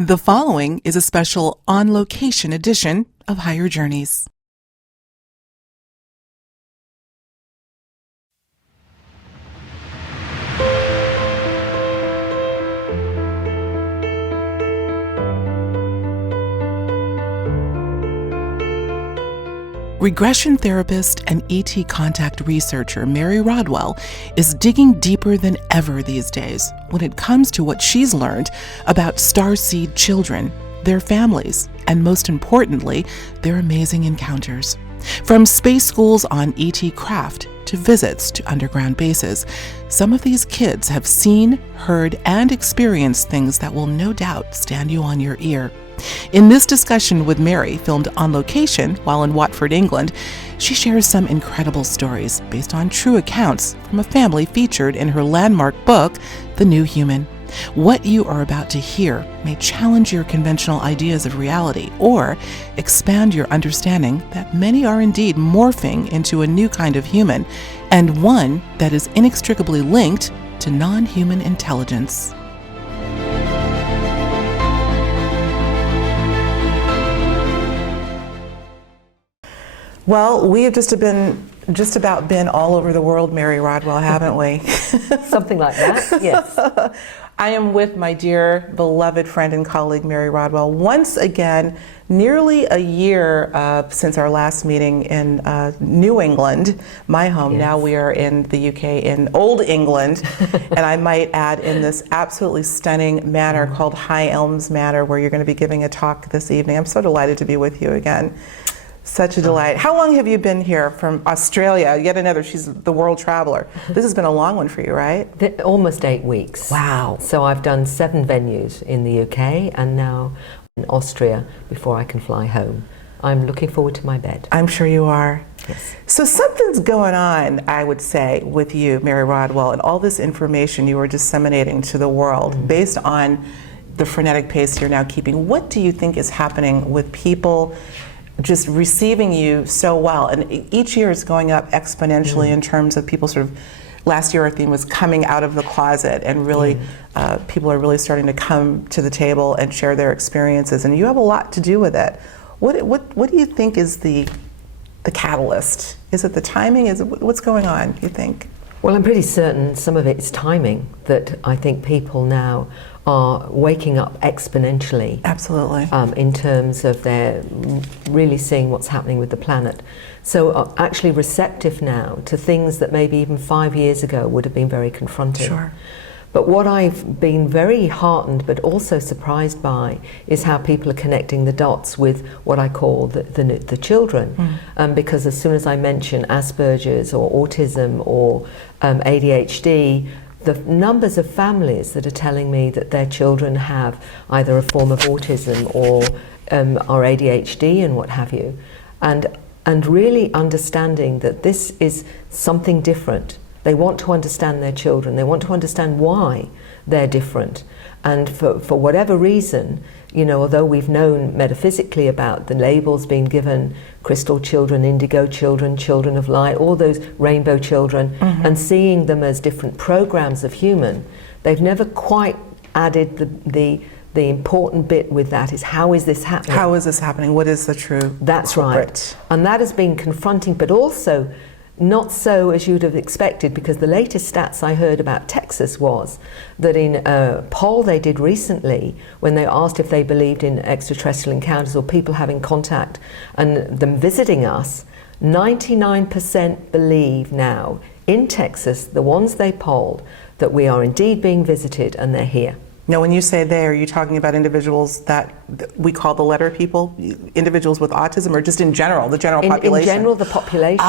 The following is a special on-location edition of Higher Journeys. Regression therapist and ET contact researcher Mary Rodwell is digging deeper than ever these days when it comes to what she's learned about Starseed Children, their families, and most importantly, their amazing encounters. From space schools on ET craft to visits to underground bases, some of these kids have seen, heard, and experienced things that will no doubt stand you on your ear. In this discussion with Mary, filmed on location while in Watford, England, she shares some incredible stories based on true accounts from a family featured in her landmark book, The New Human. What you are about to hear may challenge your conventional ideas of reality or expand your understanding that many are indeed morphing into a new kind of human, and one that is inextricably linked to non-human intelligence. Well, we have just about been all over the world, Mary Rodwell, haven't we? Something like that, yes. I am with my dear, beloved friend and colleague, Mary Rodwell, once again, nearly a year since our last meeting in New England, my home. Yes. Now we are in the UK, in Old England, and I might add in this absolutely stunning manor called High Elms Manor, where you're going to be giving a talk this evening. I'm so delighted to be with you again. Such a delight. How long have you been here from Australia? Yet another, she's the world traveler. This has been a long one for you, right? Almost 8 weeks. Wow. So I've done 7 venues in the UK and now in Austria before I can fly home. I'm looking forward to my bed. I'm sure you are. Yes. So something's going on, I would say, with you, Mary Rodwell, and all this information you are disseminating to the world based on the frenetic pace you're now keeping. What do you think is happening with people just receiving you so well? And each year is going up exponentially in terms of people sort of, last year our theme was coming out of the closet, and really people are really starting to come to the table and share their experiences, and you have a lot to do with it. What do you think is the catalyst? Is it the timing? Is it, what's going on, you think? Well, I'm pretty certain some of it's timing, that I think people now are waking up exponentially. Absolutely. In terms of their really seeing what's happening with the planet. So actually receptive now to things that maybe even 5 years ago would have been very confronting. Sure. But what I've been very heartened but also surprised by is how people are connecting the dots with what I call the children. Because as soon as I mention Asperger's or autism or ADHD, the numbers of families that are telling me that their children have either a form of autism or are ADHD and what have you, and really understanding that this is something different. They want to understand their children. They want to understand why they're different. And for whatever reason, you know, although we've known metaphysically about the labels being given, crystal children, indigo children, children of light, all those rainbow children, and seeing them as different programs of human, they've never quite added the important bit with that is, how is this happening? How is this happening? What is the true That's culprit? Right. And that has been confronting, but also not so as you'd have expected, because the latest stats I heard about Texas was that in a poll they did recently, when they asked if they believed in extraterrestrial encounters or people having contact and them visiting us, 99% believe now in Texas, the ones they polled, that we are indeed being visited and they're here. Now, when you say they, are you talking about individuals that we call the letter people, individuals with autism, or just in general, the general population? In general, the population.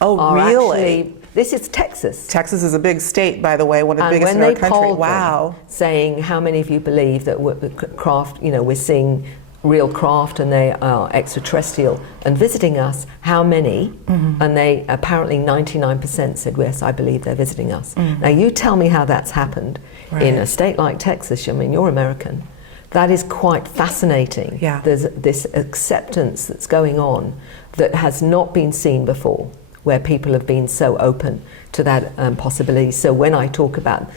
Oh, really? Actually, this is Texas. Texas is a big state, by the way, one of the biggest in our country. Wow. Saying, how many of you believe that craft, you know, we're seeing real craft and they are extraterrestrial and visiting us, how many? And they apparently 99% said, yes, I believe they're visiting us. Now you tell me how that's happened in a state like Texas. I mean, you're American. That is quite fascinating. Yeah. There's this acceptance that's going on that has not been seen before, where people have been so open to that possibility. So when I talk about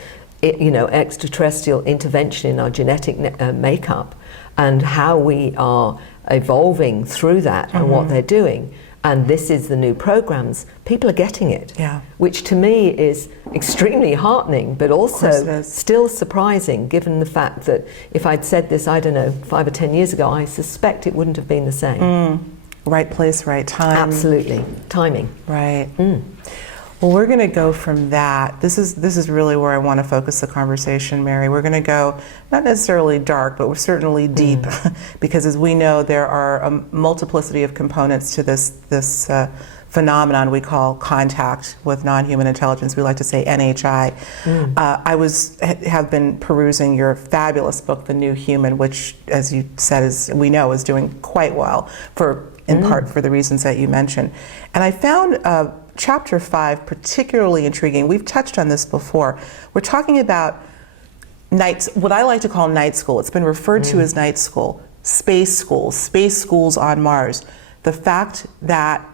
extraterrestrial intervention in our genetic makeup, and how we are evolving through that and what they're doing. And this is the new programs. People are getting it, which to me is extremely heartening, but also still surprising, given the fact that if I'd said this, I don't know, 5 or 10 years ago, I suspect it wouldn't have been the same. Right place, right time. Absolutely, timing. Right. Well, we're going to go from that. This is really where I want to focus the conversation, Mary. We're going to go not necessarily dark, but we're certainly deep, because as we know, there are a multiplicity of components to this phenomenon we call contact with non-human intelligence. We like to say NHI. I have been perusing your fabulous book, The New Human, which, as you said, we know is doing quite well in part for the reasons that you mentioned. And I found Chapter 5 particularly intriguing. We've touched on this before. We're talking about what I like to call night school. It's been referred to as night school, space schools on Mars. The fact that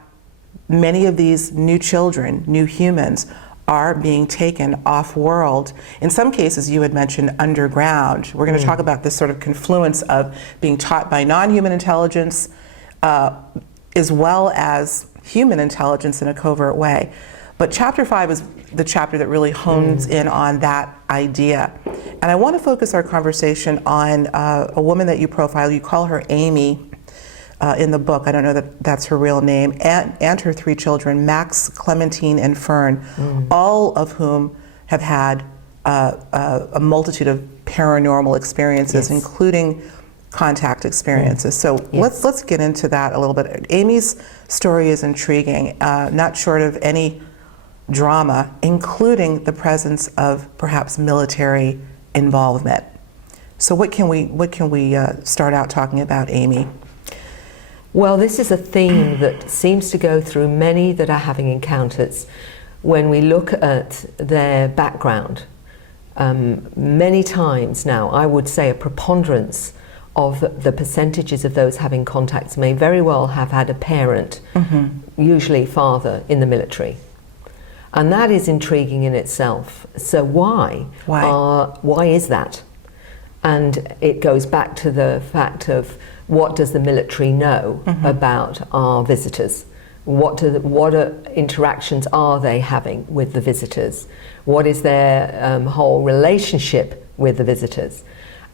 many of these new children, new humans, are being taken off-world. In some cases, you had mentioned underground. We're going to talk about this sort of confluence of being taught by non-human intelligence as well as human intelligence in a covert way. But Chapter 5 is the chapter that really hones in on that idea. And I want to focus our conversation on a woman that you profile. You call her Amy in the book. I don't know that that's her real name. And her 3 children, Max, Clementine, and Fern, all of whom have had a multitude of paranormal experiences, including contact experiences. So let's get into that a little bit. Amy's story is intriguing, not short of any drama, including the presence of perhaps military involvement. So what can we start out talking about, Amy? Well, this is a theme that seems to go through many that are having encounters. When we look at their background, many times now, I would say a preponderance of the percentages of those having contacts may very well have had a parent, usually father, in the military. And that is intriguing in itself. So why is that? And it goes back to the fact of what does the military know about our visitors? What interactions are they having with the visitors? What is their whole relationship with the visitors?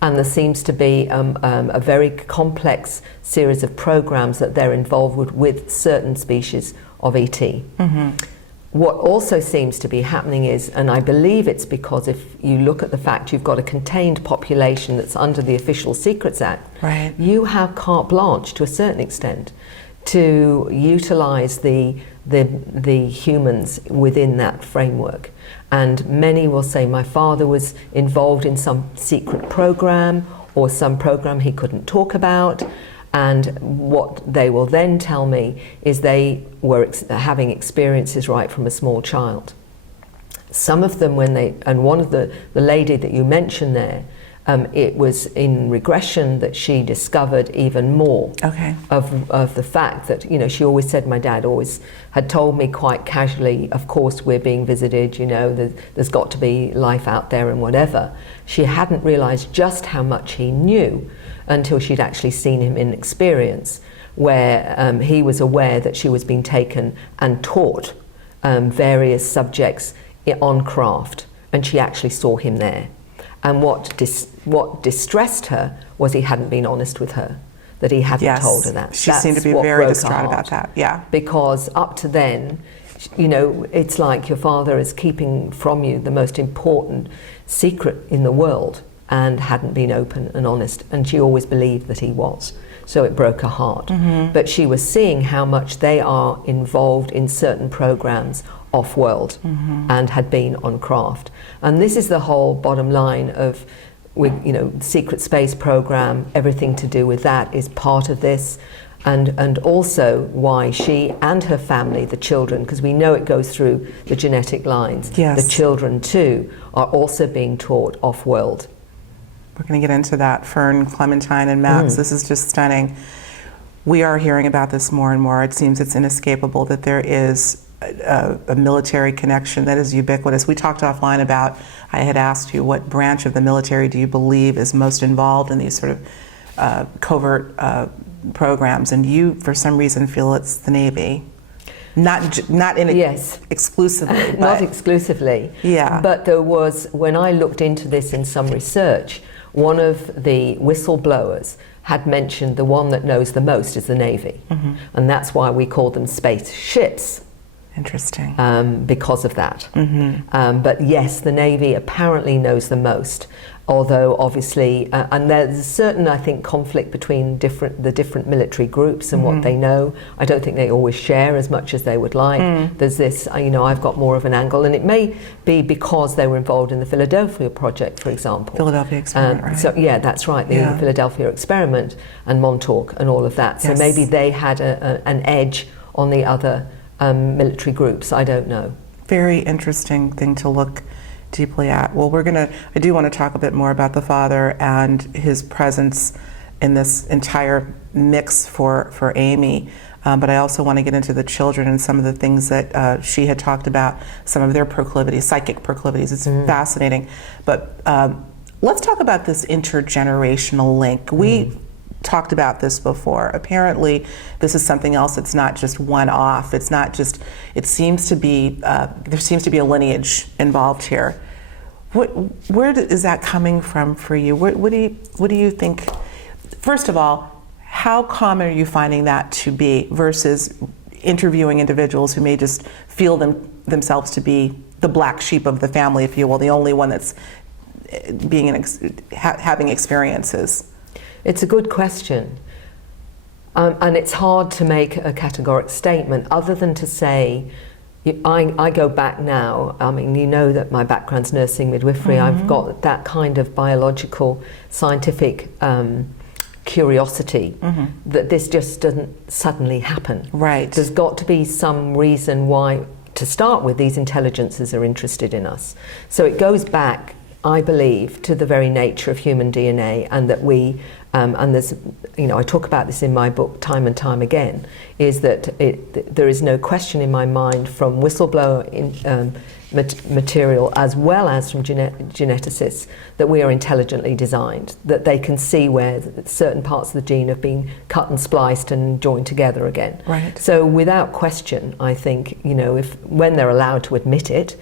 And there seems to be a very complex series of programs that they're involved with certain species of ET. What also seems to be happening is, and I believe it's because if you look at the fact you've got a contained population that's under the Official Secrets Act, you have carte blanche to a certain extent to utilize the humans within that framework. And many will say, my father was involved in some secret program or some program he couldn't talk about. And what they will then tell me is they were having experiences right from a small child. Some of them and one of the lady that you mentioned there, it was in regression that she discovered even more of the fact that, she always said, my dad always had told me quite casually, of course we're being visited, there's got to be life out there and whatever. She hadn't realized just how much he knew until she'd actually seen him in experience, where he was aware that she was being taken and taught various subjects on craft, and she actually saw him there. And what distressed her was he hadn't been honest with her, that he hadn't told her that. She seemed to be very distraught about that, Because up to then, it's like your father is keeping from you the most important secret in the world and hadn't been open and honest, and she always believed that he was. So it broke her heart. But she was seeing how much they are involved in certain programs off-world and had been on craft. And this is the whole bottom line of, secret space program, everything to do with that is part of this. And also why she and her family, the children, because we know it goes through the genetic lines, the children too, are also being taught off-world. We're going to get into that. Fern, Clementine, and Max, this is just stunning. We are hearing about this more and more. It seems it's inescapable that there is a military connection that is ubiquitous. We talked offline about, I had asked you what branch of the military do you believe is most involved in these sort of covert programs, and you, for some reason, feel it's the Navy. Not yes. exclusively. But not exclusively. Yeah. But there was, when I looked into this in some research, one of the whistleblowers had mentioned the one that knows the most is the Navy. Mm-hmm. And that's why we call them spaceships. Interesting. Because of that. Mm-hmm. But yes, the Navy apparently knows the most. Although obviously, and there's a certain, I think, conflict between the different military groups and mm-hmm. what they know. I don't think they always share as much as they would like. There's this, I've got more of an angle, and it may be because they were involved in the Philadelphia Project, for example. Philadelphia experiment, right? So yeah, that's right, the Philadelphia experiment and Montauk and all of that. Yes. So maybe they had an edge on the other military groups. I don't know. Very interesting thing to look deeply at. Well, I do want to talk a bit more about the father and his presence in this entire mix for Amy, but I also want to get into the children and some of the things that she had talked about, some of their proclivities, psychic proclivities. It's fascinating. But let's talk about this intergenerational link. We talked about this before. Apparently, this is something else that's not just one-off. It's not just, it seems to be, there seems to be a lineage involved here. Where is that coming from for you? What do you think? First of all, how common are you finding that to be versus interviewing individuals who may just feel themselves to be the black sheep of the family, if you will, the only one that's having experiences? It's a good question. And it's hard to make a categoric statement other than to say, I go back now, you know that my background's nursing midwifery. I've got that kind of biological, scientific curiosity that this just doesn't suddenly happen. Right. There's got to be some reason why, to start with, these intelligences are interested in us. So it goes back, I believe, to the very nature of human DNA, and that we, and there's, I talk about this in my book time and time again, is that there is no question in my mind from whistleblower material as well as from geneticists that we are intelligently designed, that they can see where certain parts of the gene have been cut and spliced and joined together again. Right. So without question, I think, when they're allowed to admit it,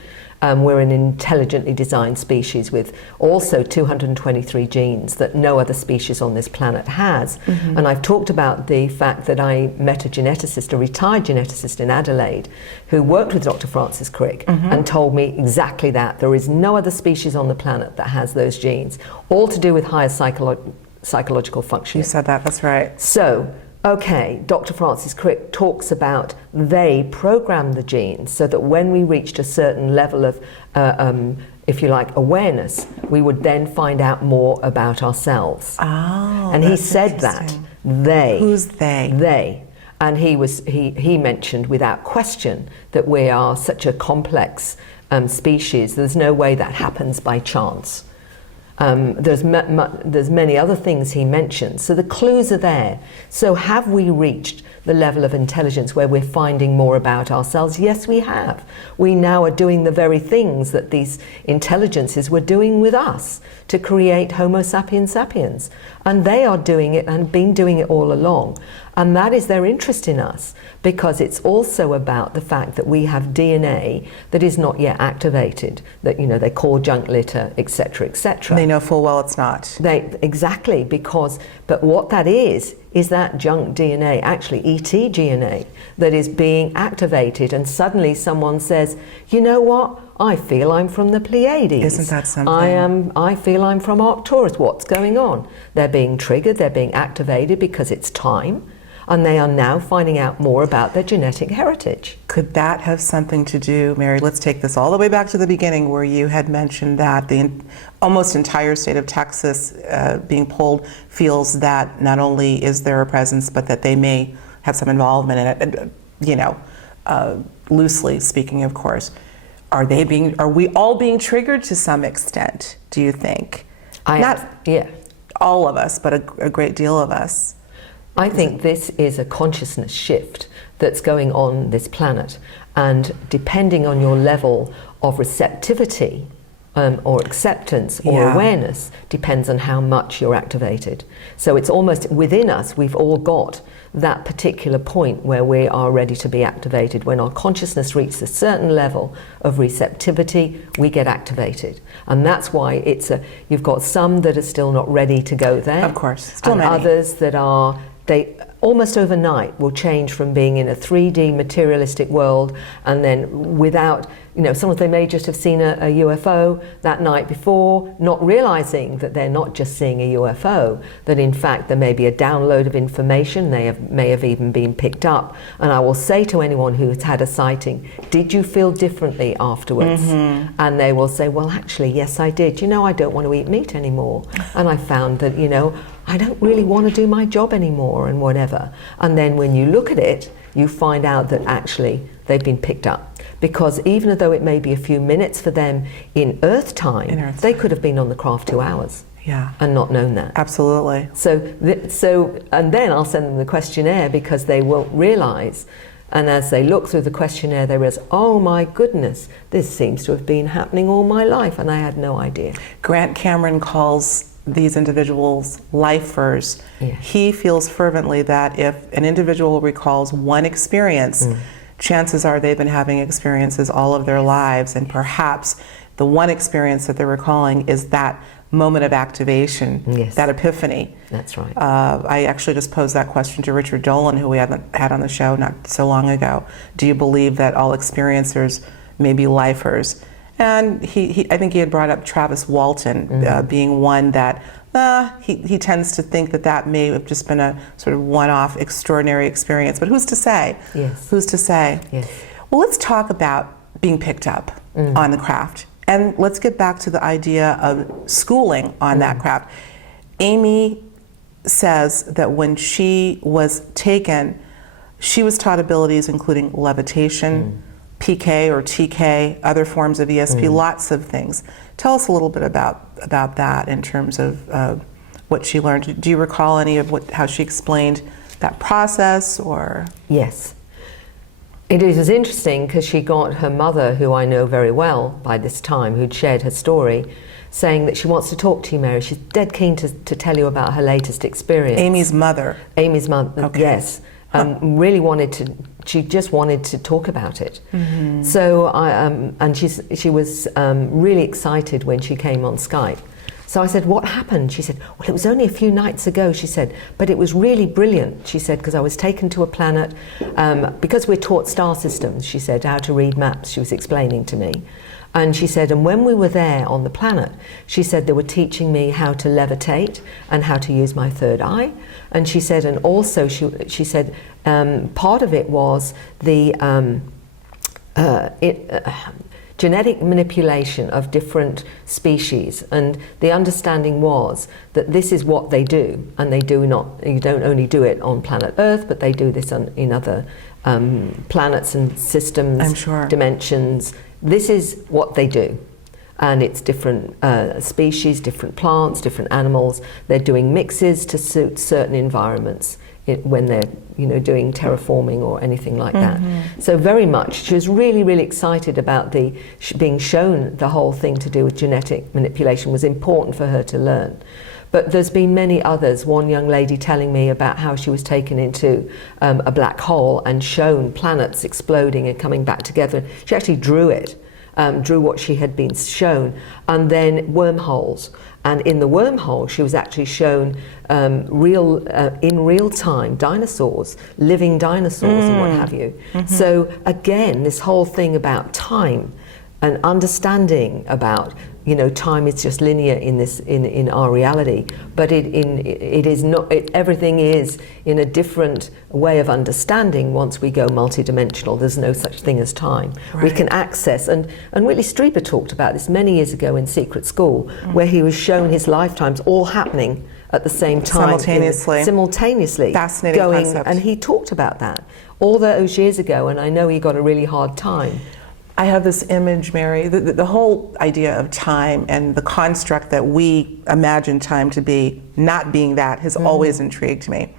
we're an intelligently designed species with also 223 genes that no other species on this planet has. And I've talked about the fact that I met a retired geneticist in Adelaide, who worked with Dr. Francis Crick and told me exactly that. There is no other species on the planet that has those genes, all to do with higher psychological functioning. You said that, that's right. So, okay, Dr. Francis Crick talks about they programmed the genes so that when we reached a certain level of, if you like, awareness, we would then find out more about ourselves. Oh, and he said that, they. Who's they? They. And he mentioned without question that we are such a complex species, there's no way that happens by chance. There's many other things he mentioned. So the clues are there. So have we reached the level of intelligence where we're finding more about ourselves? Yes, we have. We now are doing the very things that these intelligences were doing with us to create Homo sapiens sapiens. And they are doing it and been doing it all along. And that is their interest in us, because it's also about the fact that we have DNA that is not yet activated, that they call junk litter, etc., etc. They know full well it's not. Exactly, but what that is that junk DNA, actually ET DNA, that is being activated, and suddenly someone says, you know what? I feel I'm from the Pleiades. Isn't that something? I feel I'm from Arcturus. What's going on? They're being triggered, they're being activated because it's time, and they are now finding out more about their genetic heritage. Could that have something to do, Mary, let's take this all the way back to the beginning, where you had mentioned that the almost entire state of Texas being polled feels that not only is there a presence, but that they may have some involvement in it, loosely speaking, of course. Are we all being triggered to some extent, do you think? Not yeah. all of us, but a great deal of us. I think this is a consciousness shift that's going on this planet, and depending on your level of receptivity or acceptance or awareness depends on how much you're activated. So it's almost within us, we've all got that particular point where we are ready to be activated. When our consciousness reaches a certain level of receptivity, we get activated. And that's why you've got some that are still not ready to go there. Of course, still and many. Others that are, they almost overnight will change from being in a 3D materialistic world, and then without, sometimes they may just have seen a UFO that night before, not realizing that they're not just seeing a UFO, that in fact there may be a download of information, they may have even been picked up. And I will say to anyone who has had a sighting, did you feel differently afterwards? Mm-hmm. And they will say, well, actually, yes, I did. I don't want to eat meat anymore. And I found that, I don't really want to do my job anymore and whatever. And then when you look at it, you find out that actually they've been picked up. Because even though it may be a few minutes for them in Earth time, they could have been on the craft 2 hours and not known that. Absolutely. And then I'll send them the questionnaire, because they won't realize. And as they look through the questionnaire, they realize, oh my goodness, this seems to have been happening all my life, and I had no idea. Grant Cameron calls these individuals lifers. Yes. He feels fervently that if an individual recalls one experience, chances are they've been having experiences all of their lives, and perhaps the one experience that they're recalling is that moment of activation, that epiphany. That's right. I actually just posed that question to Richard Dolan, who we had on the show not so long ago. Do you believe that all experiencers may be lifers? And I think he had brought up Travis Walton being one that he tends to think that may have just been a sort of one-off extraordinary experience. But who's to say? Yes. Who's to say? Yes. Well, let's talk about being picked up on the craft. And let's get back to the idea of schooling on that craft. Amy says that when she was taken, she was taught abilities including levitation, PK or TK, other forms of ESP, lots of things. Tell us a little bit about that in terms of what she learned. Do you recall any of how she explained that process? Or Yes. It was interesting because she got her mother, who I know very well by this time, who'd shared her story, saying that she wants to talk to you, Mary. She's dead keen to tell you about her latest experience. Amy's mother. Amy's mother, okay. Yes. She just wanted to talk about it. Mm-hmm. So she was really excited when she came on Skype. So I said, what happened? She said, well, it was only a few nights ago, she said, but it was really brilliant, she said, because I was taken to a planet, because we're taught star systems, she said, how to read maps, she was explaining to me. And she said, and when we were there on the planet, she said they were teaching me how to levitate and how to use my third eye. And she said, and also she said, part of it was the genetic manipulation of different species, and the understanding was that this is what they do, and you don't only do it on planet Earth, but they do this in other planets and systems, I'm sure. Dimensions. This is what they do, and it's different species, different plants, different animals. They're doing mixes to suit certain environments when they're doing terraforming or anything like that. So very much, she was really, really excited about being shown the whole thing to do with genetic manipulation was important for her to learn. But there's been many others. One young lady telling me about how she was taken into a black hole and shown planets exploding and coming back together. She actually drew it, drew what she had been shown, and then wormholes. And in the wormhole, she was actually shown in real time dinosaurs, living dinosaurs and what have you. So again, this whole thing about time and understanding about time is just linear in our reality, but it is not. Everything is in a different way of understanding. Once we go multidimensional, there's no such thing as time. Right. We can access, and Whitley Strieber talked about this many years ago in Secret School, where he was shown his lifetimes all happening at the same time, simultaneously, fascinating going, concept. and he talked about that all those years ago, and I know he got a really hard time. I have this image, Mary, the whole idea of time and the construct that we imagine time to be, not being that, has always intrigued me.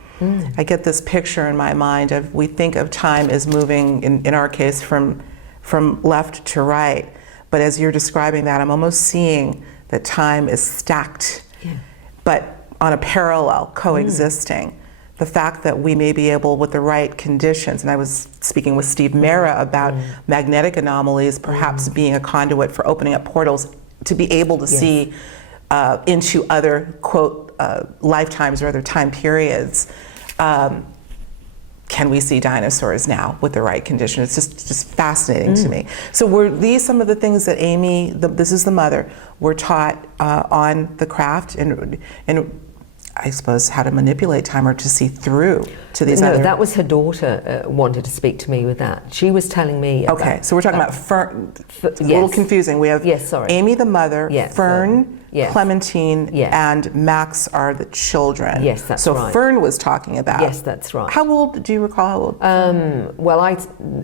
I get this picture in my mind of, we think of time as moving, in our case, from left to right. But as you're describing that, I'm almost seeing that time is stacked, but on a parallel, coexisting. The fact that we may be able, with the right conditions, and I was speaking with Steve Mera about magnetic anomalies perhaps being a conduit for opening up portals to be able to see into other, quote, lifetimes or other time periods. Can we see dinosaurs now with the right condition? It's just fascinating to me. So were these some of the things that Amy, this is the mother, were taught on the craft, and I suppose how to manipulate time or to see through to these other... No, that was her daughter wanted to speak to me with that. She was telling me about... Okay, so we're talking about Fern. It's a little confusing. We have Amy the mother, Fern, Clementine, and Max are the children. Yes, that's right. So Fern was talking about... Yes, that's right. How old, do you recall how old? Well,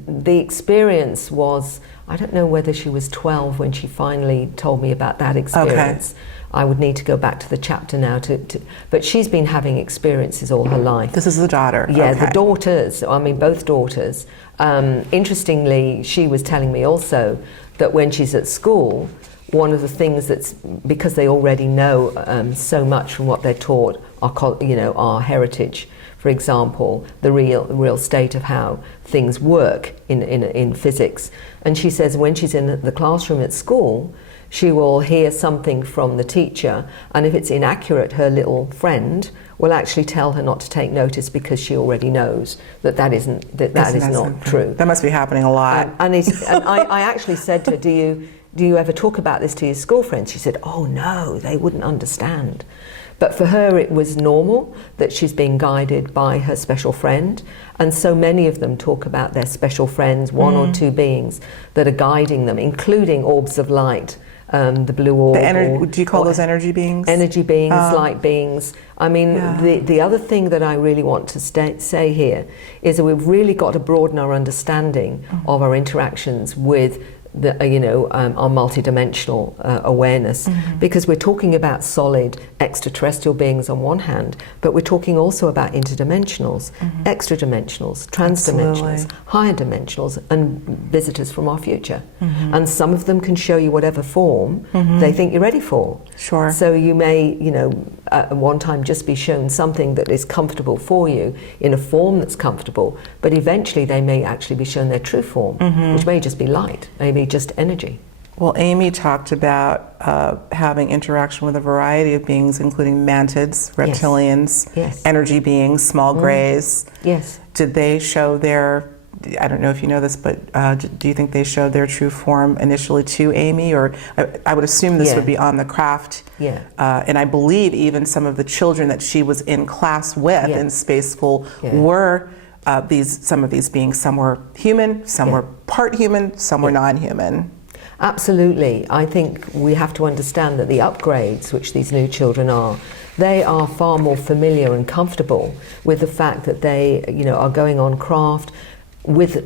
the experience was, I don't know whether she was 12 when she finally told me about that experience. Okay. I would need to go back to the chapter now but she's been having experiences all her life. This is the daughter. Yeah, the daughters, I mean both daughters. Interestingly, she was telling me also that when she's at school, one of the things that's, because they already know so much from what they're taught, our heritage, for example, the real state of how things work in physics. And she says when she's in the classroom at school, she will hear something from the teacher, and if it's inaccurate, her little friend will actually tell her not to take notice because she already knows that is not true. That must be happening a lot. And I actually said to her, do you ever talk about this to your school friends? She said, oh no, they wouldn't understand. But for her it was normal that she's being guided by her special friend, and so many of them talk about their special friends, one or two beings that are guiding them, including orbs of light. The blue orb. Do you call those energy beings? Energy beings, light beings. I mean, the other thing that I really want to say here is that we've really got to broaden our understanding of our interactions with our multidimensional awareness, because we're talking about solid extraterrestrial beings on one hand, but we're talking also about interdimensionals, extradimensionals, transdimensionals, higher dimensionals, and visitors from our future. And some of them can show you whatever form they think you're ready for. Sure. So you may, at one time just be shown something that is comfortable for you in a form that's comfortable, but eventually they may actually be shown their true form, which may just be light, maybe just energy. Well, Amy talked about having interaction with a variety of beings, including mantids, reptilians, energy beings, small grays. Yes. Did they show their, I don't know if you know this, but do you think they showed their true form initially to Amy? Or I would assume this would be on the craft. Yeah. And I believe even some of the children that she was in class with in space school were some of these beings. Some were human, some were part human, some were non-human. Absolutely. I think we have to understand that the upgrades, which these new children are, they are far more familiar and comfortable with the fact that they, are going on craft.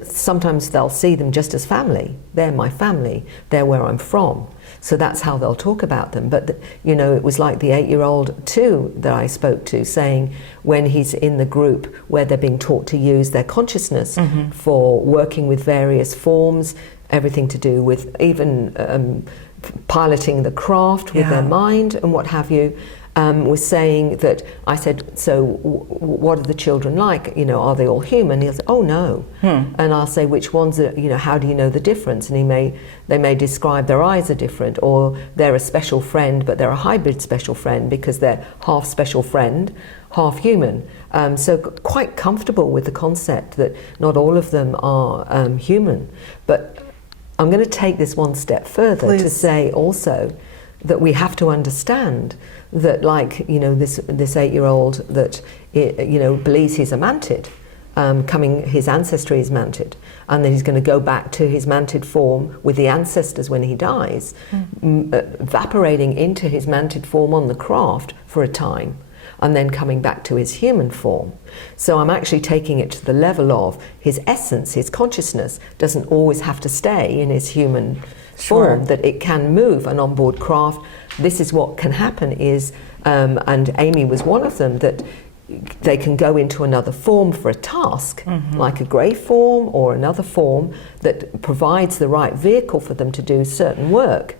Sometimes they'll see them just as family. They're my family. They're where I'm from. So that's how they'll talk about them. But, it was like the 8-year-old too that I spoke to, saying when he's in the group where they're being taught to use their consciousness for working with various forms, everything to do with even piloting the craft with their mind and what have you, was saying that, I said, so what are the children like? Are they all human? He'll say, oh no. And I'll say, which ones are, how do you know the difference? And they may describe their eyes are different, or they're a special friend, but they're a hybrid special friend because they're half special friend, half human. So quite comfortable with the concept that not all of them are human. But I'm going to take this one step further to say also that we have to understand that, like, this 8-year-old that believes he's a mantid, his ancestry is mantid, and then he's going to go back to his mantid form with the ancestors when he dies, evaporating into his mantid form on the craft for a time, and then coming back to his human form. So I'm actually taking it to the level of his essence, his consciousness doesn't always have to stay in his human form, that it can move an onboard craft. This is what can happen is, and Amy was one of them, that they can go into another form for a task, like a grey form or another form that provides the right vehicle for them to do certain work,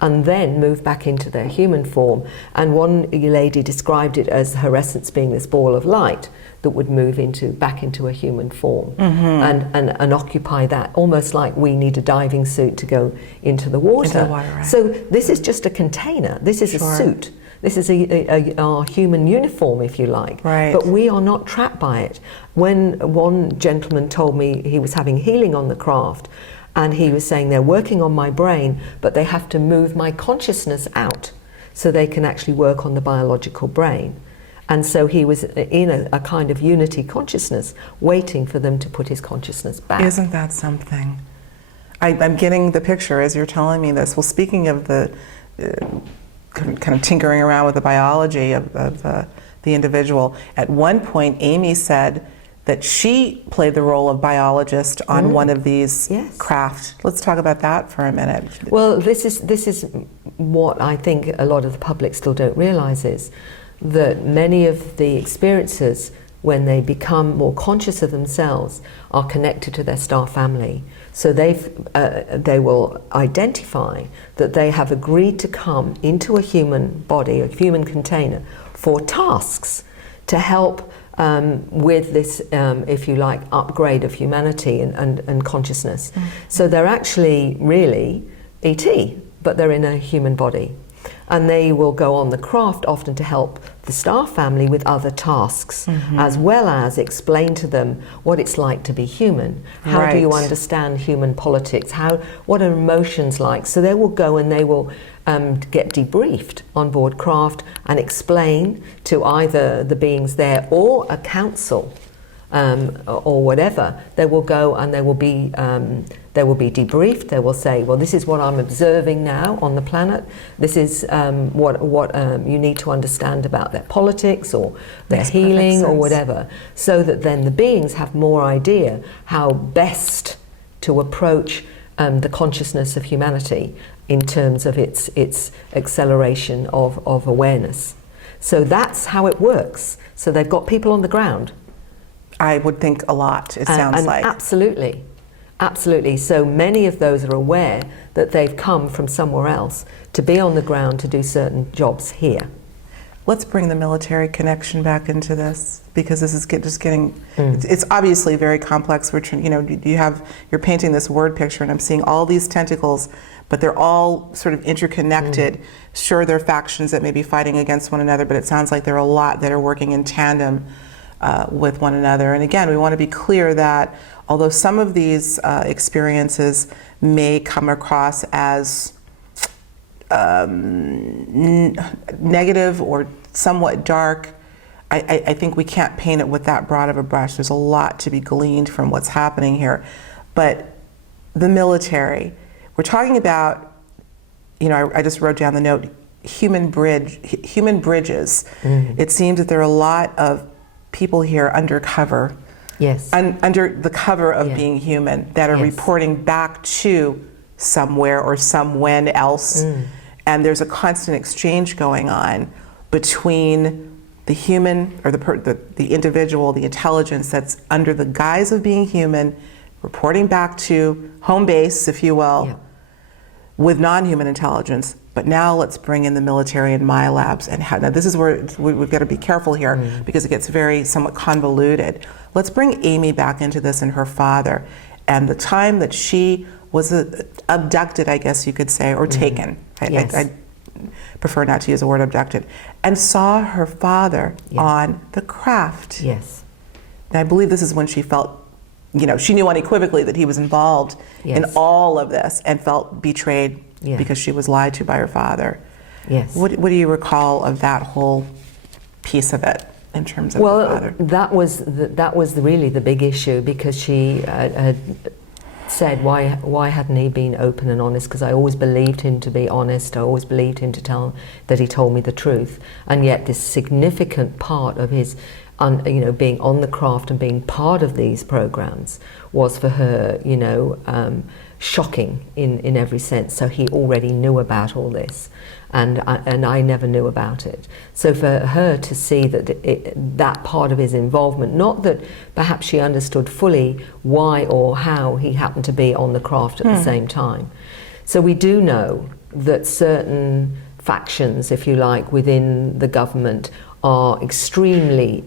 and then move back into their human form. And one lady described it as her essence being this ball of light that would move back into a human form and occupy that, almost like we need a diving suit to go into the water. Into the water, right. So this is just a container. This is a suit. This is our human uniform, if you like. Right. But we are not trapped by it. When one gentleman told me he was having healing on the craft, and he was saying they're working on my brain, but they have to move my consciousness out so they can actually work on the biological brain. And so he was in a kind of unity consciousness, waiting for them to put his consciousness back. Isn't that something? I'm getting the picture as you're telling me this. Well, speaking of the kind of tinkering around with the biology of the individual, at one point Amy said that she played the role of biologist on one of these craft. Let's talk about that for a minute. Well, this is what I think a lot of the public still don't realize, is that many of the experiences, when they become more conscious of themselves, are connected to their star family. So they will identify that they have agreed to come into a human body, a human container, for tasks to help with this, if you like, upgrade of humanity and consciousness. So they're actually really ET, but they're in a human body. And they will go on the craft often to help the star family with other tasks, as well as explain to them what it's like to be human. How do you understand human politics? What are emotions like? So they will go and they will get debriefed on board craft and explain to either the beings there or a council or whatever. They will go and they will be debriefed. They will say, well, this is what I'm observing now on the planet. This is what you need to understand about their politics or their healing or whatever, so that then the beings have more idea how best to approach the consciousness of humanity in terms of its acceleration of awareness. So that's how it works. So they've got people on the ground. I would think a lot, it sounds like. Absolutely. Absolutely. So many of those are aware that they've come from somewhere else to be on the ground to do certain jobs here. Let's bring the military connection back into this, because this is just getting, it's obviously very complex. You're painting this word picture, and I'm seeing all these tentacles, but they're all sort of interconnected. Sure, there are factions that may be fighting against one another, but it sounds like there are a lot that are working in tandem with one another. And again, we want to be clear that although some of these experiences may come across as negative or somewhat dark, I think we can't paint it with that broad of a brush. There's a lot to be gleaned from what's happening here. But the military, we're talking about, I just wrote down the note, human bridges. It seems that there are a lot of people here undercover, under the cover of being human, that are reporting back to somewhere or someone else, and there's a constant exchange going on between the human or the individual, the intelligence that's under the guise of being human, reporting back to home base, if you will, with non-human intelligence. But now let's bring in the military and my labs. And now this is where we've got to be careful here, because it gets somewhat convoluted. Let's bring Amy back into this and her father, and the time that she was abducted, I guess you could say, or taken. I prefer not to use the word abducted, and saw her father on the craft. Yes. And I believe this is when she felt, she knew unequivocally that he was involved in all of this, and felt betrayed because she was lied to by her father. Yes. What do you recall of that whole piece of it in terms of the father? That was really the big issue, because she had said, why hadn't he been open and honest? Because I always believed him to be honest. I always believed him that he told me the truth. And yet this significant part of his being on the craft and being part of these programs was for her, shocking in every sense. So he already knew about all this, and I never knew about it. So for her to see that part of his involvement, not that perhaps she understood fully why or how he happened to be on the craft at the same time. So we do know that certain factions, if you like, within the government are extremely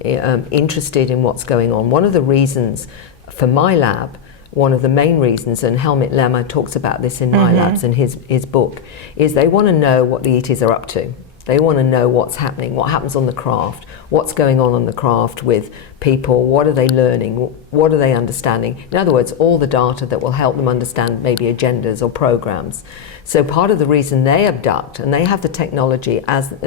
interested in what's going on. One of the reasons for my lab, one of the main reasons, and Helmut Lemmer talks about this in my labs in his book, is they want to know what the ETs are up to. They want to know what's happening, what happens on the craft, what's going on the craft with people, what are they learning, what are they understanding. In other words, all the data that will help them understand maybe agendas or programs. So part of the reason they abduct, and they have the technology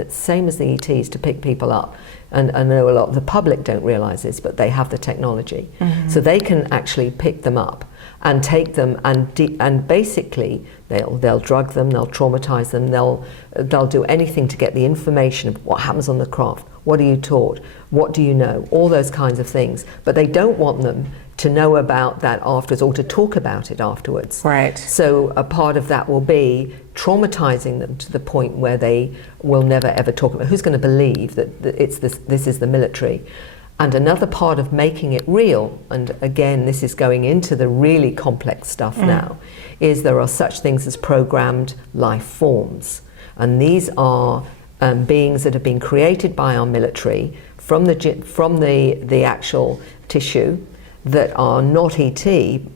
same as the ETs to pick people up, and I know a lot of the public don't realize this, but they have the technology. So they can actually pick them up and take them and basically they'll drug them, they'll traumatize them, they'll do anything to get the information of what happens on the craft. What are you taught? What do you know? All those kinds of things. But they don't want them to know about that afterwards or to talk about it afterwards. Right. So a part of that will be traumatizing them to the point where they will never ever talk about. Who's going to believe that this is the military? And another part of making it real, and again this is going into the really complex stuff now, is there are such things as programmed life forms. And these are beings that have been created by our military from the actual tissue, that are not ET,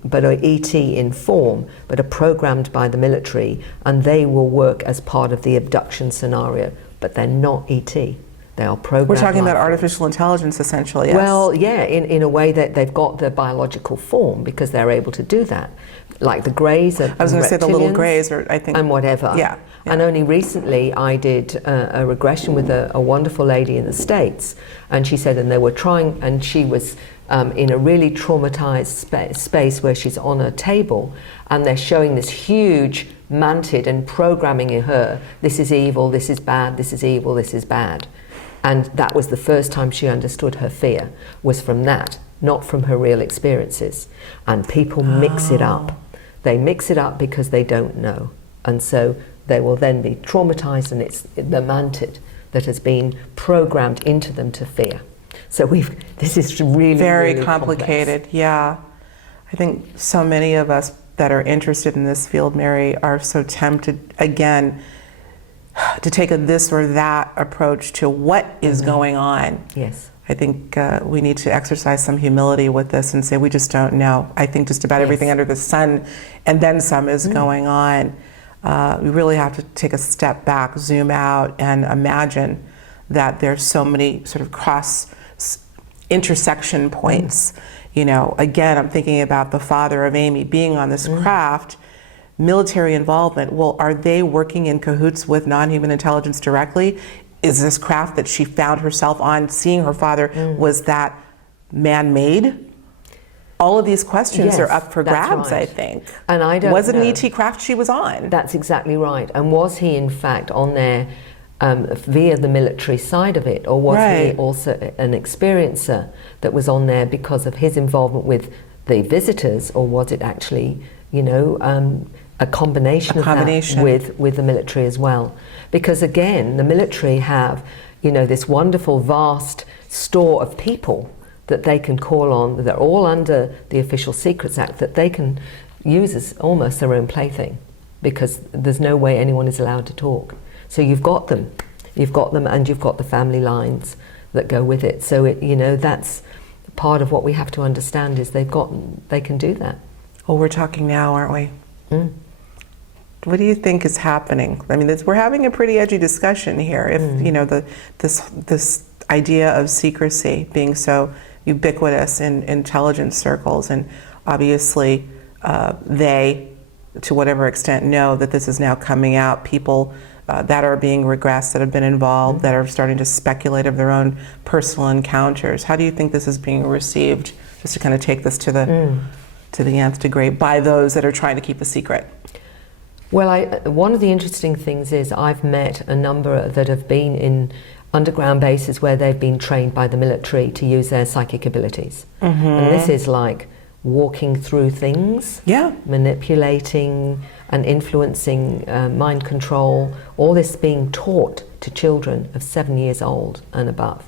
but are ET in form, but are programmed by the military, and they will work as part of the abduction scenario, but they're not ET. They are programmed. We're talking about artificial intelligence, essentially, yes. Well, yeah, in a way that they've got the biological form because they're able to do that. Like the greys and I was going to say the little greys, or I think. And whatever. Yeah. And only recently I did a regression with a wonderful lady in the States, and she said, and they were trying, and she was in a really traumatized space where she's on a table, and they're showing this huge mantid and programming in her, this is evil, this is bad, this is evil, this is bad. And that was the first time she understood her fear, was from that, not from her real experiences. And people mix it up. They mix it up because they don't know. And so they will then be traumatized, and it's the mantid that has been programmed into them to fear. So this is really, very really complicated, complex. Yeah. I think so many of us that are interested in this field, Mary, are so tempted, again, to take a this or that approach to what is going on. Yes. I think we need to exercise some humility with this and say we just don't know. I think just about everything under the sun and then some is going on. We really have to take a step back, zoom out, and imagine that there's so many sort of cross intersection points. You know, again, I'm thinking about the father of Amy being on this craft, military involvement. Well, are they working in cahoots with non-human intelligence directly? Is this craft that she found herself on, seeing her father, was that man-made? All of these questions are up for grabs, right. I think. And I don't know. Was it an ET craft she was on? That's exactly right. And was he, in fact, on there via the military side of it, or was he also an experiencer that was on there because of his involvement with the visitors, or was it actually, you know, a combination of that with the military as well? Because again, the military have, you know, this wonderful vast store of people that they can call on, that are all under the Official Secrets Act, that they can use as almost their own plaything, because there's no way anyone is allowed to talk. So you've got them, and you've got the family lines that go with it. So it, you know, that's part of what we have to understand, is they can do that. Well, we're talking now, aren't we? What do you think is happening? I mean, we're having a pretty edgy discussion here. If you know, this idea of secrecy being so ubiquitous in intelligence circles, and obviously they, to whatever extent, know that this is now coming out. People that are being regressed, that have been involved, that are starting to speculate of their own personal encounters. How do you think this is being received? Just to kind of take this to the nth degree by those that are trying to keep a secret. Well, one of the interesting things is I've met a number that have been in underground bases where they've been trained by the military to use their psychic abilities. And this is like walking through things, manipulating and influencing, mind control, all this being taught to children of 7 years old and above.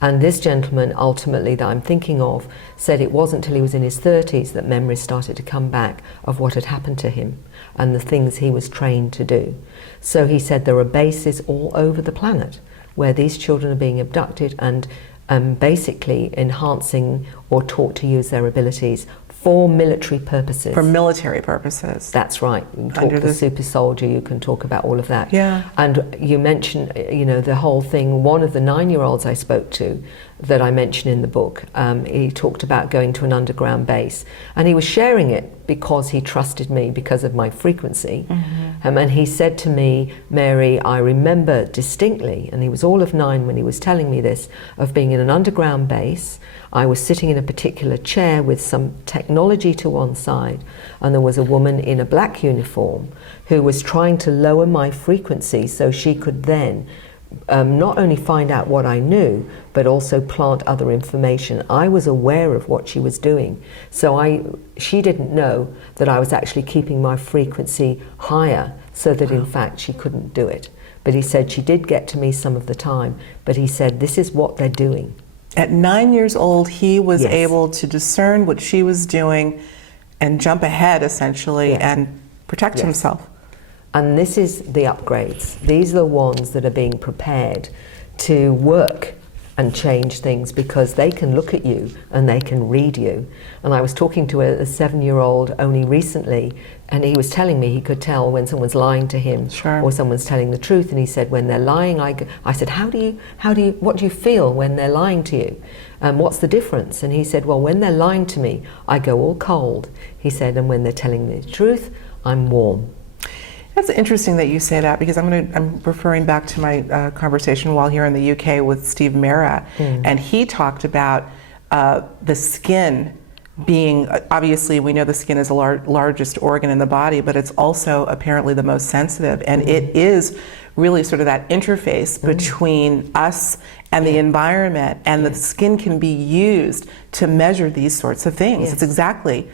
And this gentleman, ultimately, that I'm thinking of, said it wasn't till he was in his 30s that memories started to come back of what had happened to him and the things he was trained to do. So he said there are bases all over the planet where these children are being abducted and basically enhancing or taught to use their abilities for military purposes. For military purposes. That's right. You can talk the super soldier, you can talk about all of that. Yeah. And you mentioned, the whole thing, one of the 9-year-olds I spoke to that I mentioned in the book, he talked about going to an underground base. And he was sharing it because he trusted me because of my frequency. And he said to me, Mary, I remember distinctly, and he was all of 9 when he was telling me this, of being in an underground base. I was sitting in a particular chair with some technology to one side, and there was a woman in a black uniform who was trying to lower my frequency so she could then not only find out what I knew, but also plant other information. I was aware of what she was doing. So she didn't know that I was actually keeping my frequency higher so that in fact she couldn't do it. But he said she did get to me some of the time, but he said this is what they're doing. At 9 years old, he was able to discern what she was doing and jump ahead, essentially, and protect himself. And this is the upgrades. These are the ones that are being prepared to work and change things because they can look at you and they can read you. And I was talking to a 7-year-old only recently, and he was telling me he could tell when someone's lying to him or someone's telling the truth. And he said, when they're lying, I said, what do you feel when they're lying to you? What's the difference? And he said, well, when they're lying to me, I go all cold. He said, and when they're telling me the truth, I'm warm. That's interesting that you say that, because I'm referring back to my conversation while here in the UK with Steve Mera, and he talked about the skin being, obviously we know the skin is the largest organ in the body, but it's also apparently the most sensitive, and it is really sort of that interface between us and the environment, and the skin can be used to measure these sorts of things. It's exactly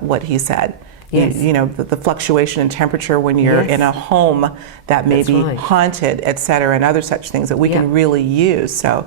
what he said. You know, the fluctuation in temperature when you're in a home that may be haunted, et cetera, and other such things that we can really use. So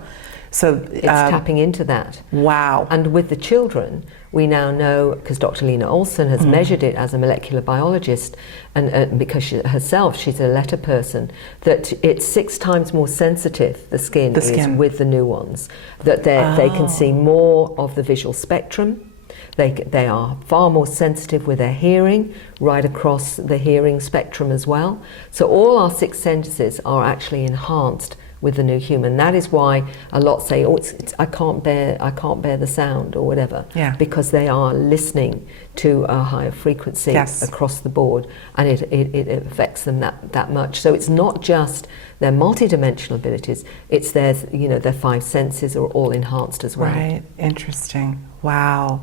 it's tapping into that. Wow. And with the children, we now know, because Dr. Lena Olson has measured it as a molecular biologist, and because she's a letter person, that it's 6 times more sensitive, the skin is, with the new ones, that they can see more of the visual spectrum. They are far more sensitive with their hearing, right across the hearing spectrum as well. So all our 6 senses are actually enhanced with the new human. That is why a lot say, "Oh, I can't bear the sound," or whatever, because they are listening to a higher frequency across the board, and it affects them that much. So it's not just their multidimensional abilities; it's their their 5 senses are all enhanced as well. Right. Interesting. Wow.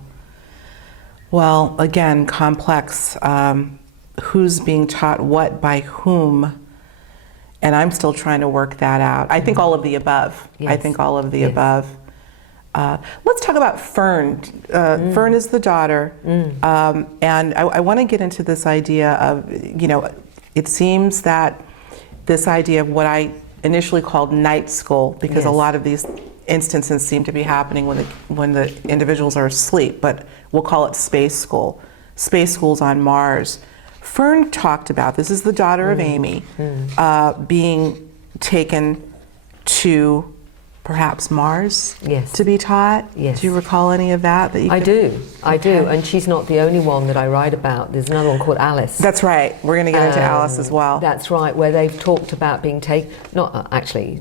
Well, again, complex. Who's being taught what by whom? And I'm still trying to work that out. I think all of the above. I think all of the above. Let's talk about Fern. Fern is the daughter. And I want to get into this idea of, it seems that this idea of what I initially called night school, because a lot of these instances seem to be happening when the individuals are asleep, but we'll call it space school. Space schools on Mars. Fern talked about, this is the daughter of Amy, being taken to perhaps Mars to be taught. Do you recall any of that? I do, and she's not the only one that I write about. There's another one called Alice. That's right, we're going to get into Alice as well. That's right, where they've talked about being taken,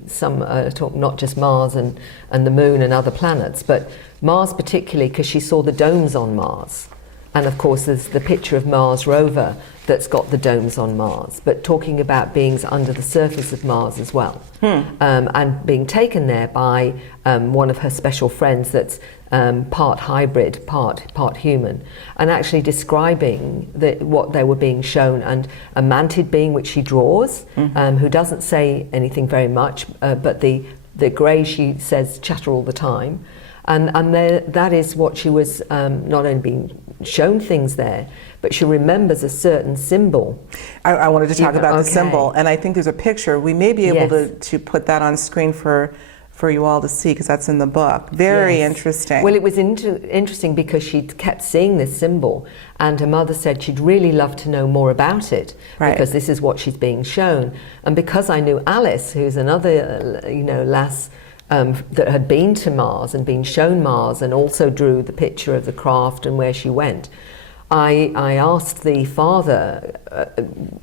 some talk not just Mars and the Moon and other planets, but Mars particularly, because she saw the domes on Mars. And of course, there's the picture of Mars rover that's got the domes on Mars, but talking about beings under the surface of Mars as well. And being taken there by one of her special friends that's part hybrid, part human, and actually describing what they were being shown, and a mantid being which she draws, who doesn't say anything very much, but the grey, she says, chatter all the time. And that is what she was not only being shown things there, but she remembers a certain symbol. I wanted to talk about the symbol, and I think there's a picture. We may be able to put that on screen for you all to see, because that's in the book. Very interesting. Well, it was interesting because she kept seeing this symbol, and her mother said she'd really love to know more about it, because this is what she's being shown. And because I knew Alice, who's another lass that had been to Mars and been shown Mars, and also drew the picture of the craft and where she went, I asked the father,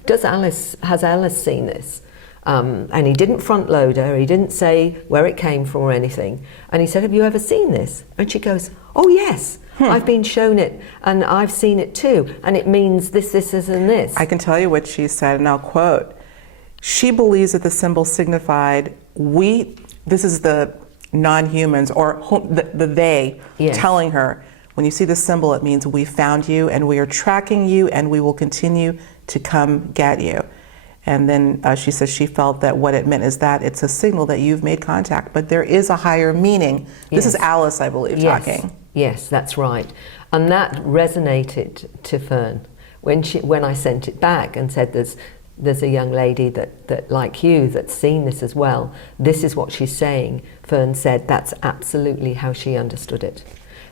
has Alice seen this? And he didn't front load her, he didn't say where it came from or anything. And he said, have you ever seen this? And she goes, oh yes, I've been shown it, and I've seen it too, and it means this, and this. I can tell you what she said, and I'll quote. She believes that the symbol signified this is the non-humans, or the they, telling her, when you see the symbol, it means we found you, and we are tracking you, and we will continue to come get you. And then she says she felt that what it meant is that it's a signal that you've made contact, but there is a higher meaning. This is Alice, I believe, talking. Yes, that's right. And that resonated to Fern when I sent it back and said there's a young lady that like you, that's seen this as well. This is what she's saying. Fern said that's absolutely how she understood it.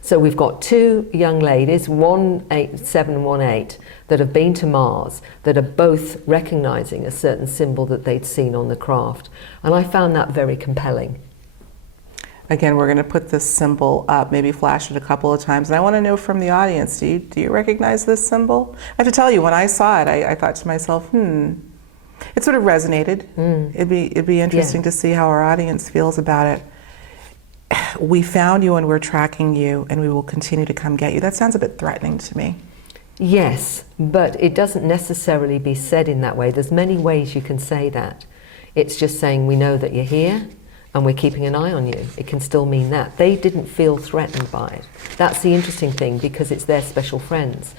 So we've got two young ladies, 187 and 18, that have been to Mars, that are both recognizing a certain symbol that they'd seen on the craft. And I found that very compelling. Again, we're going to put this symbol up, maybe flash it a couple of times. And I want to know from the audience, do you recognize this symbol? I have to tell you, when I saw it, I thought to myself, it sort of resonated. It'd be interesting to see how our audience feels about it. We found you and we're tracking you, and we will continue to come get you. That sounds a bit threatening to me. Yes, but it doesn't necessarily be said in that way. There's many ways you can say that. It's just saying we know that you're here and we're keeping an eye on you. It can still mean that. They didn't feel threatened by it. That's the interesting thing, because it's their special friends.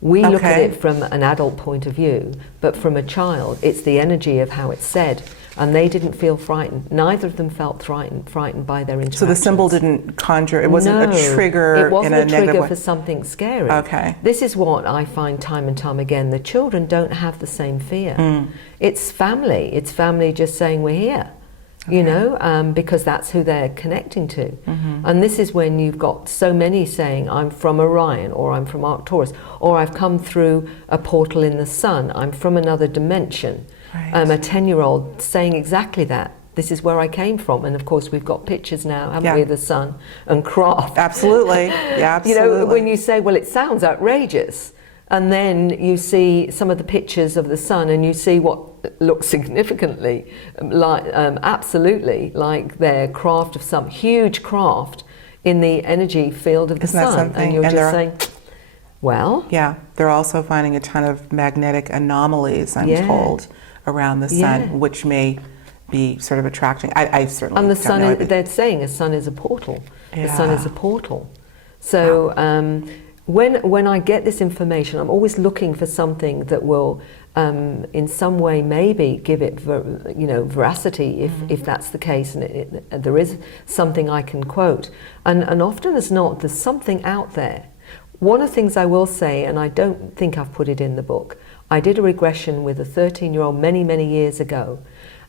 We look at it from an adult point of view, but from a child, it's the energy of how it's said. And they didn't feel frightened. Neither of them felt frightened by their interactions. So the symbol didn't conjure, it wasn't a trigger in a negative way? It wasn't a trigger for something scary. Okay. This is what I find time and time again. The children don't have the same fear. It's family. It's family just saying we're here, because that's who they're connecting to. And this is when you've got so many saying, I'm from Orion, or I'm from Arcturus, or I've come through a portal in the sun, I'm from another dimension. A 10-year-old saying exactly that. This is where I came from. And of course, we've got pictures now, haven't we, of the sun and craft. Absolutely. Yeah, absolutely. When you say, well, it sounds outrageous, and then you see some of the pictures of the sun, and you see what looks significantly like, absolutely like their craft of some huge craft in the energy field of the Isn't that sun. something? And you're just saying, well. Yeah, they're also finding a ton of magnetic anomalies, I'm told, around the sun, which may be sort of attracting. I certainly and the don't sun know. they're saying a sun is a portal. The sun is a portal. So when I get this information, I'm always looking for something that will in some way maybe give it veracity if that's the case, and there is something I can quote, and often as not there's something out there. One of the things I will say, and I don't think I've put it in the book, I did a regression with a 13-year-old many years ago,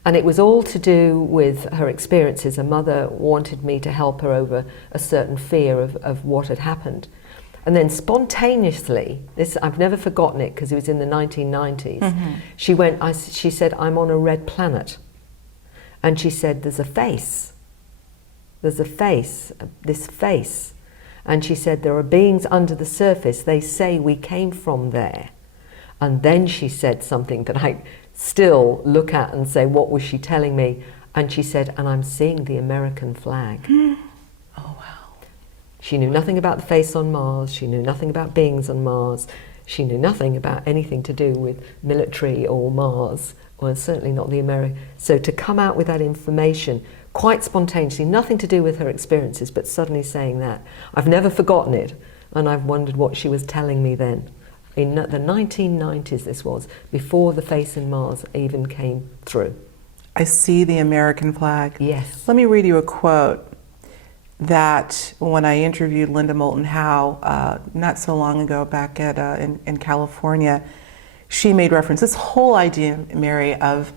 and it was all to do with her experiences. Her mother wanted me to help her over a certain fear of what had happened. And then spontaneously, I've never forgotten it because it was in the 1990s, she said, I'm on a red planet. And she said, there's a face, this face. And she said, there are beings under the surface, they say we came from there. And then she said something that I still look at and say, what was she telling me? And she said, and I'm seeing the American flag. Oh, wow. She knew nothing about the face on Mars. She knew nothing about beings on Mars. She knew nothing about anything to do with military or Mars, or certainly not the American. So to come out with that information quite spontaneously, nothing to do with her experiences, but suddenly saying that, I've never forgotten it, and I've wondered what she was telling me then. In the 1990s this was, before the face in Mars even came through. I see the American flag. Yes. Let me read you a quote that when I interviewed Linda Moulton Howe not so long ago back at in California, she made reference. This whole idea, Mary, of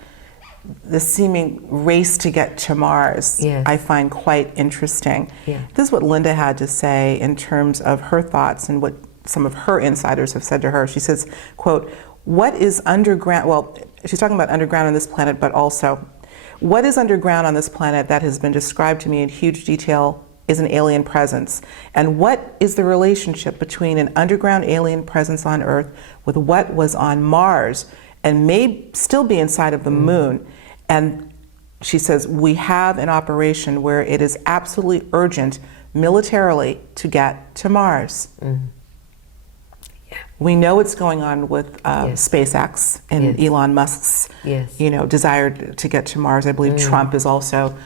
the seeming race to get to Mars, yes. I find quite interesting. Yeah. This is what Linda had to say in terms of her thoughts and what some of her insiders have said to her. She says, quote, what is underground, well, she's talking about underground on this planet, but also, what is underground on this planet that has been described to me in huge detail is an alien presence. And what is the relationship between an underground alien presence on Earth with what was on Mars and may still be inside of the moon? And she says, we have an operation where it is absolutely urgent militarily to get to Mars. Yeah. We know what's going on with Yes. SpaceX and Yes. Elon Musk's Yes. desire to get to Mars. I believe Trump is also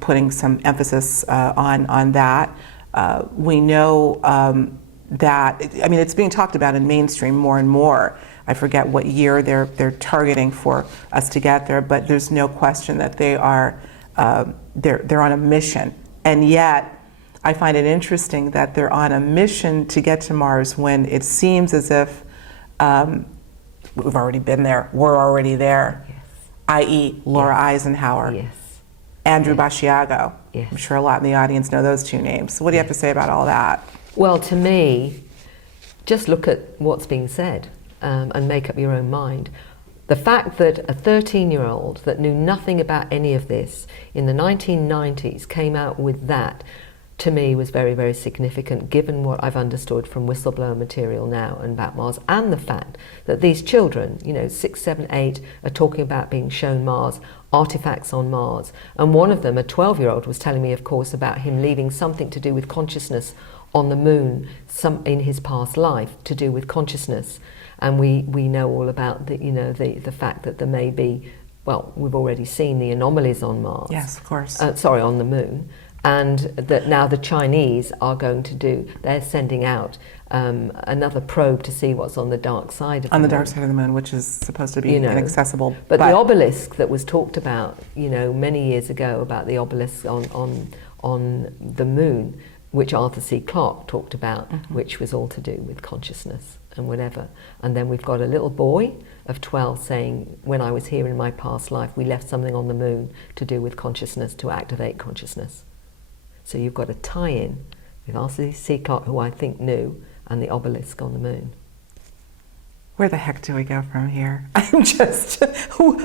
putting some emphasis on that. We know that, I mean, it's being talked about in mainstream more and more. I forget what year they're targeting for us to get there, but there's no question that they are they're on a mission. And yet, I find it interesting that they're on a mission to get to Mars when it seems as if we've already been there, we're already there, Yes. i.e. Laura Eisenhower, Yes. Andrew Basiago. Yes. I'm sure a lot in the audience know those two names. What do you have to say about all that? Well, to me, just look at what's being said and make up your own mind. The fact that a 13-year-old that knew nothing about any of this in the 1990s came out with that, to me, was very, very significant, given what I've understood from whistleblower material now and about Mars, and the fact that these children, 6, 7, 8, are talking about being shown Mars, artifacts on Mars. And one of them, a 12-year-old, was telling me, of course, about him leaving something to do with consciousness on the moon, some in his past life to do with consciousness. And we know all about the fact that there may be, well, we've already seen the anomalies on Mars. Yes, of course. On the moon. And that now the Chinese are going to they're sending out another probe to see what's on the dark side of the moon. On the dark side of the moon, which is supposed to be inaccessible. But the obelisk that was talked about, many years ago, about the obelisk on the moon, which Arthur C. Clarke talked about, which was all to do with consciousness and whatever. And then we've got a little boy of 12 saying, when I was here in my past life, we left something on the moon to do with consciousness, to activate consciousness. So you've got a tie-in with Arthur C. Clarke, who I think knew, and the obelisk on the moon. Where the heck do we go from here?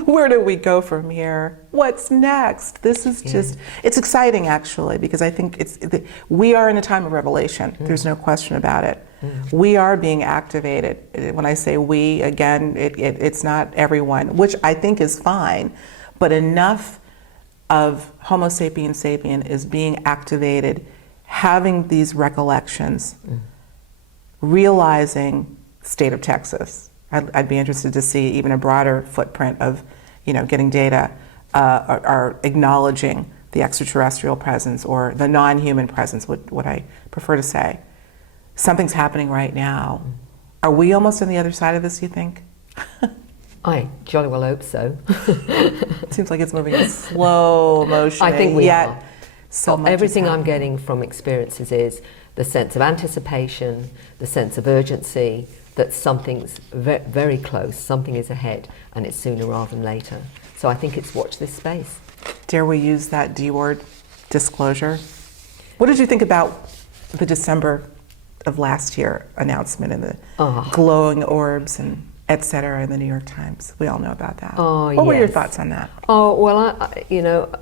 Where do we go from here? What's next? This is just, it's exciting actually, because I think we are in a time of revelation. There's no question about it. We are being activated. When I say we, again, it's not everyone, which I think is fine, but enough of Homo sapiens sapien is being activated, having these recollections, realizing state of Texas. I'd be interested to see even a broader footprint of, getting data, are acknowledging the extraterrestrial presence or the non-human presence, what I prefer to say. Something's happening right now. Are we almost on the other side of this, you think? I jolly well hope so. It seems like it's moving in slow motion. I think we are. So much everything is I'm getting from experiences is the sense of anticipation, the sense of urgency, that something's very close, something is ahead, and it's sooner rather than later. So I think it's watch this space. Dare we use that D word, disclosure? What did you think about the December of last year announcement and the glowing orbs and et cetera in the New York Times? We all know about that. What were your thoughts on that? Oh, well,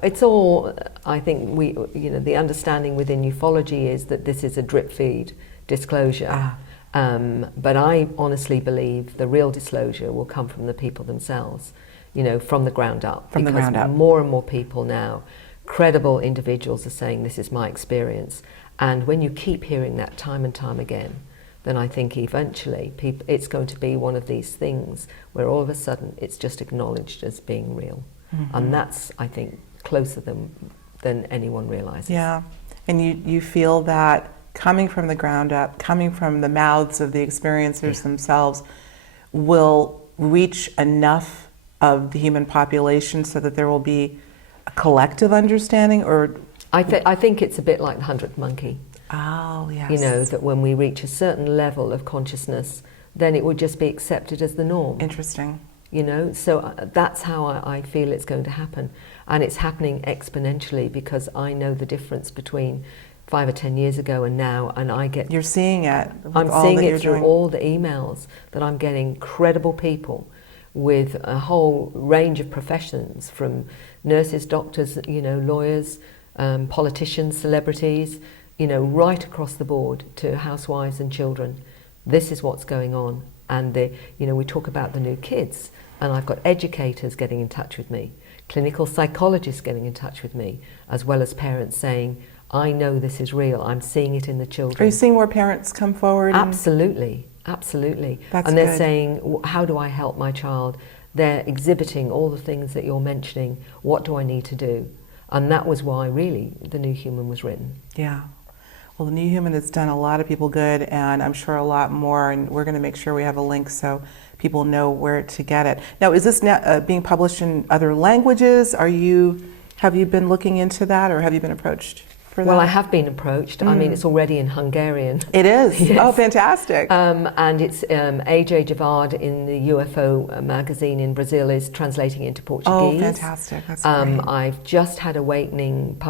it's all, I think the understanding within ufology is that this is a drip feed disclosure. But I honestly believe the real disclosure will come from the people themselves, from the ground up. From the ground up. More and more people now, credible individuals, are saying this is my experience. And when you keep hearing that time and time again, then I think eventually it's going to be one of these things where all of a sudden it's just acknowledged as being real. And that's, I think, closer than anyone realizes. Yeah, and you feel that coming from the ground up, coming from the mouths of the experiencers themselves, will reach enough of the human population so that there will be a collective understanding, or? I think it's a bit like the 100th monkey. Oh, yes. You know, that when we reach a certain level of consciousness, then it would just be accepted as the norm. Interesting. You know, so that's how I feel it's going to happen. And it's happening exponentially because I know the difference between 5 or 10 years ago and now, and I get... You're seeing it. I'm seeing it through all the emails that I'm getting. Credible people with a whole range of professions, from nurses, doctors, you know, lawyers, politicians, celebrities, you know, right across the board to housewives and children. This is what's going on. And you know, we talk about the new kids, and I've got educators getting in touch with me, clinical psychologists getting in touch with me, as well as parents saying, I know this is real, I'm seeing it in the children. Are you seeing more parents come forward? Absolutely, absolutely. That's and they're good. saying, how do I help my child? They're exhibiting all the things that you're mentioning. What do I need to do? And that was why, really, The New Human was written. Yeah. Well, The New Human has done a lot of people good, and I'm sure a lot more, and we're going to make sure we have a link so people know where to get it. Now, is this now, being published in other languages? Have you been looking into that, or have you been approached for that? Well, I have been approached. I mean, it's already in Hungarian. It is? Yes. Oh, fantastic. And it's AJ Javard in the UFO magazine in Brazil is translating into Portuguese. Oh, fantastic. That's great. I've just had Awakening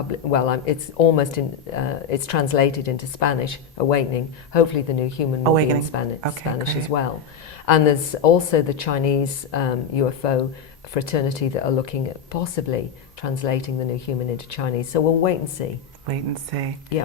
it's almost it's translated into Spanish, Awakening. Hopefully The New Human will be in Spanish as well. And there's also the Chinese UFO fraternity that are looking at possibly translating The New Human into Chinese. So we'll wait and see. Wait and see. Yeah.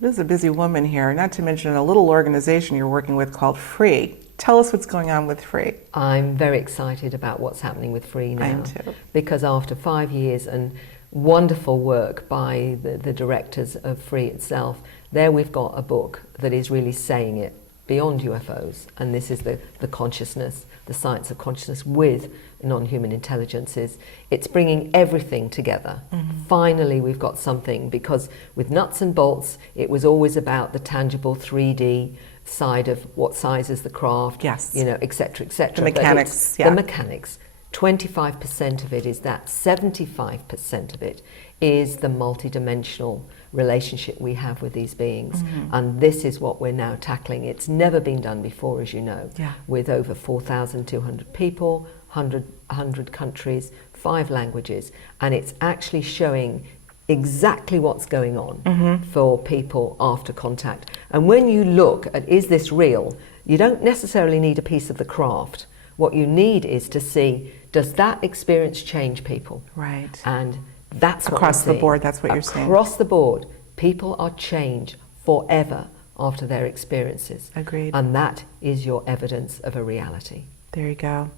There's a busy woman here, not to mention a little organization you're working with called Free. Tell us what's going on with Free. I'm very excited about what's happening with Free now. I am too. Because after 5 years and wonderful work by the directors of Free itself, there we've got a book that is really saying it beyond UFOs, and this is the consciousness, the science of consciousness with non-human intelligences. It's bringing everything together. Finally, we've got something, because with nuts and bolts, it was always about the tangible 3D side of what size is the craft, you know, etc., etc. The mechanics, The mechanics. 25% of it is that. 75% of it is the multidimensional relationship we have with these beings. And this is what we're now tackling. It's never been done before, as you know, with over 4,200 people, 100 countries, 5 languages, and it's actually showing exactly what's going on for people after contact. And when you look at, is this real, you don't necessarily need a piece of the craft. What you need is to see, does that experience change people? Right. And that's what across the board, that's what you're saying. Across the board, people are changed forever after their experiences. Agreed. And that is your evidence of a reality. There you go.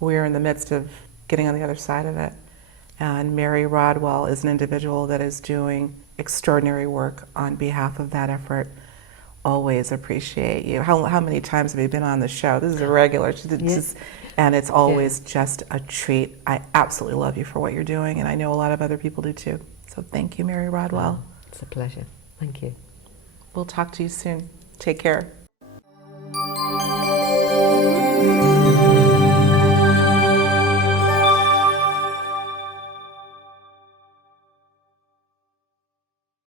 We're in the midst of getting on the other side of it. And Mary Rodwell is an individual that is doing extraordinary work on behalf of that effort. Always appreciate you. How many times have you been on the show? This is a regular. And it's always just a treat. I absolutely love you for what you're doing, and I know a lot of other people do too. So thank you, Mary Rodwell. It's a pleasure. Thank you. We'll talk to you soon. Take care.